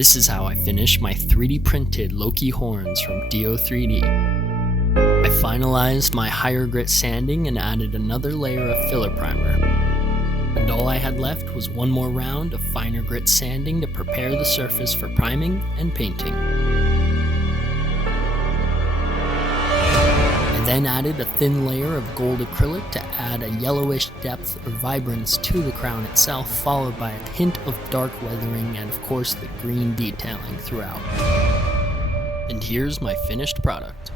This is how I finished my 3D printed Loki horns from Do3D. I finalized my higher grit sanding and added another layer of filler primer. And all I had left was one more round of finer grit sanding to prepare the surface for priming and painting. I then added a thin layer of gold acrylic to add a yellowish depth or vibrance to the crown itself, followed by a hint of dark weathering and of course the green detailing throughout. And here's my finished product.